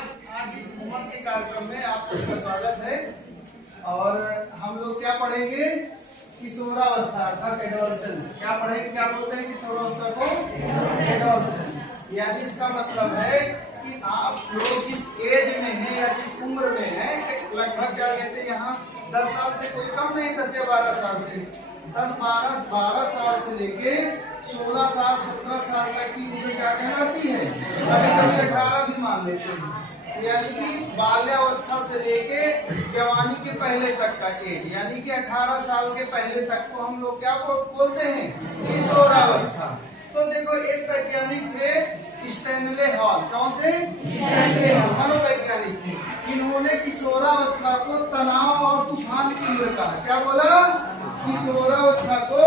आज इस उम्र के कार्यक्रम में आप सबका स्वागत है। और हम लोग क्या पढ़ेंगे? किशोरावस्था अर्थात एडोलसेंस। क्या पढ़ेंगे? क्या बोलते हैं किशोरावस्था को? एडोलसेंस। यानी इसका मतलब है कि आप लोग जिस एज में हैं या जिस उम्र में हैं, लगभग क्या कहते हैं यहाँ 10 साल से कोई कम नहीं, 10 या 12 साल से 12 साल से लेके 16 साल 17 साल तक की उम्र क्या कहलाती है? कभी कभी 18 भी मान लेते हैं। यानी कि बाल्यावस्था से लेके जवानी के पहले तक का एज, यानी कि 18 साल के पहले तक को हम लोग क्या बोलते हैं? किशोरावस्था। तो देखो, एक वैज्ञानिक थे स्टैनले हॉल। कौन थे? स्टैनले हॉल मनोवैज्ञानिक थे। इन्होंने किशोरावस्था को तनाव और तूफान की उम्र कहा। क्या बोला? किशोरावस्था को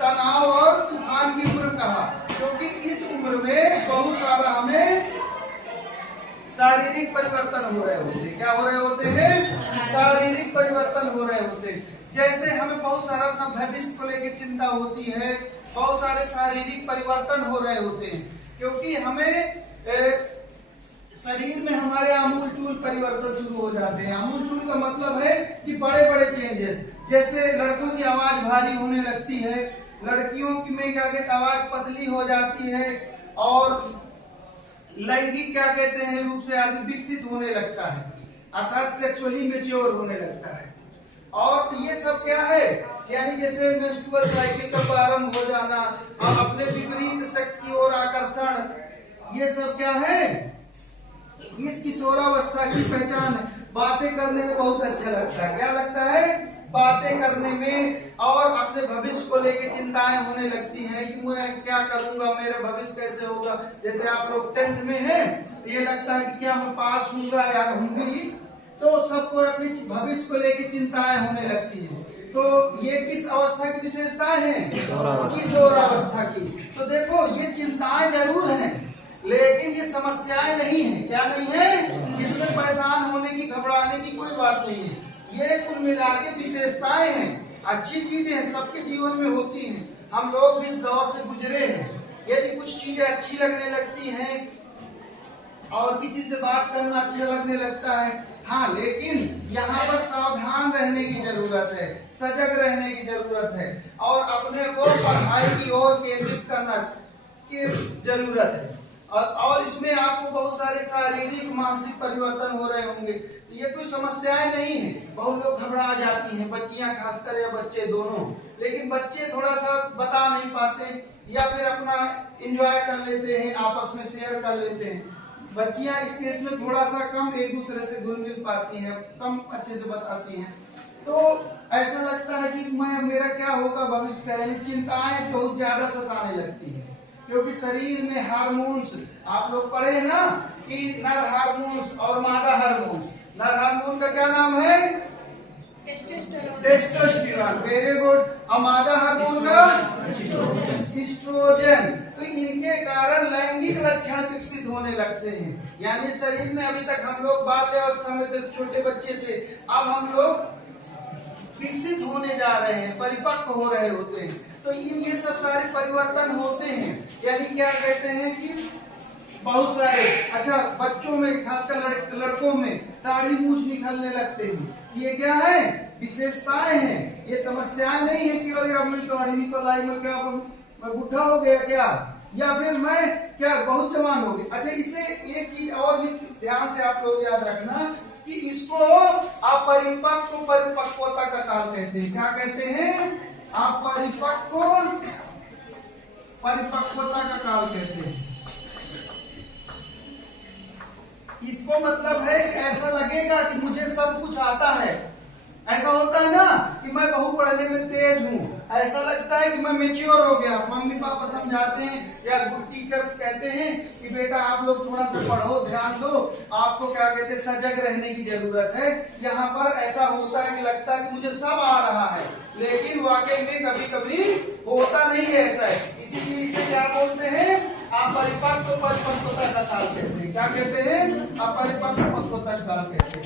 तनाव और तूफान की उम्र कहा, क्योंकि इस उम्र में बहुत सारा हमें शारीरिक परिवर्तन हो रहे होते हैं। क्या हो रहे होते हैं? शारीरिक परिवर्तन हो रहे होते हैं। जैसे हमें बहुत सारा अपना भविष्य को लेकर चिंता होती है, बहुत सारे शारीरिक परिवर्तन हो रहे होते हैं, क्योंकि हमें शरीर में हमारे आमूल-चूल परिवर्तन शुरू हो जाते हैं। आमूल-चूल का मतलब है कि बड़े-बड़े चेंजेस। जैसे लड़कों की आवाज भारी होने लगती है, लड़कियों की में क्या कहते आवाज पतली हो जाती है, और लैंगिक क्या कहते हैं रूप से आदमी विकसित होने लगता है, अर्थात सेक्सुअली मैच्योर होने लगता है। और ये सब क्या है? यानी जैसे मेंस्ट्रुअल साइकिल का प्रारंभ हो जाना और अपने विपरीत सेक्स की ओर आकर्षण, ये सब क्या है? इस किशोरावस्था की पहचान है। बातें करने में बहुत अच्छा लगता है। क्या लगता है? बातें करने में, और अपने भविष्य को लेकर चिंताएं होने लगती हैं कि मैं क्या करूंगा, मेरा भविष्य कैसे होगा। जैसे आप लोग 10th में हैं तो ये लगता है कि क्या मैं पास होऊंगा या होंगी, तो सबको अपने भविष्य को लेकर चिंताएं होने लगती हैं। तो ये किस अवस्था की विशेषताएं हैं? किशोरावस्था की। तो देखो, ये चिंताएं जरूर हैं, लेकिन ये समस्याएं नहीं है। क्या नहीं है? इसमें परेशान होने की, घबराने की कोई बात नहीं है। ये कुल मिला के विशेषताएं हैं, अच्छी चीजें हैं, सबके जीवन में होती हैं। हम लोग भी इस दौर से गुजरे हैं। यदि कुछ चीजें अच्छी लगने लगती हैं और किसी से बात करना अच्छा लगने लगता है, हाँ, लेकिन यहाँ पर सावधान रहने की जरूरत है, सजग रहने की जरूरत है, और अपने को पढ़ाई की ओर केंद्रित करना की जरूरत है। और इसमें आपको बहुत सारे शारीरिक मानसिक परिवर्तन हो रहे होंगे। तो ये कोई समस्याएं नहीं है। बहुत लोग घबरा जाती हैं, बच्चियां खासकर या बच्चे दोनों, लेकिन बच्चे थोड़ा सा बता नहीं पाते या फिर अपना एंजॉय कर लेते हैं, आपस में शेयर कर लेते हैं। बच्चियां इस केस में थोड़ा सा कम एक दूसरे से घुल मिल पाती हैं, कम अच्छे से बताती हैं। तो ऐसा लगता है कि मेरा क्या होगा भविष्य का, चिंताएं बहुत ज्यादा सताने लगती है, क्योंकि शरीर में हार्मोन्स, आप लोग पढ़े ना कि नर हार्मोन्स और मादा हार्मोन्स। नर हार्मोन का क्या नाम है? टेस्टोस्टेरोन। Very good. और मादा हार्मोन का एस्ट्रोजन। तो इनके कारण लैंगिक लक्षण विकसित होने लगते हैं। यानी शरीर में अभी तक हम लोग बाल्यावस्था में थे, छोटे बच्चे थे, अब हम लोग विकसित होने जा रहे हैं, परिपक्व हो रहे होते हैं। तो ये सब सारे परिवर्तन होते हैं। यानी क्या कहते हैं कि बहुत सारे, अच्छा, बच्चों में खासकर लड़कों में दाढ़ी मूछ निकलने लगते हैं। ये क्या है? विशेषताएं हैं, ये समस्याएं नहीं है कि अरे अब मेरी दाढ़ी निकल आई, मैं क्या, मैं बुढ़ा हो गया क्या, या फिर मैं क्या बहुत जवान हो गया। अच्छा, इसे एक चीज और भी ध्यान से आप लोग याद रखना कि इसको अपरिपक्व परिपक्वता का काल कहते हैं। क्या कहते हैं? आप परिपक्वता का काल कहते हैं। इसको मतलब है कि ऐसा लगेगा कि मुझे सब कुछ आता है। ऐसा होता है ना कि मैं बहुत पढ़ने में तेज हूँ, ऐसा लगता है कि मैं मैच्योर हो गया। मम्मी पापा समझाते हैं या टीचर्स कहते हैं कि बेटा आप लोग थोड़ा सा पढ़ो, ध्यान दो, आपको क्या कहते हैं सजग रहने की जरूरत है। यहाँ पर ऐसा होता है कि लगता है कि मुझे सब आ रहा है, लेकिन वाकई में कभी कभी होता नहीं है ऐसा है। इसीलिए इसे क्या बोलते हैं? अपरिपक्व परिपक्वता का काल कहते हैं। क्या कहते हैं? अपरिपक्व परिपक्वता का काल कहते हैं।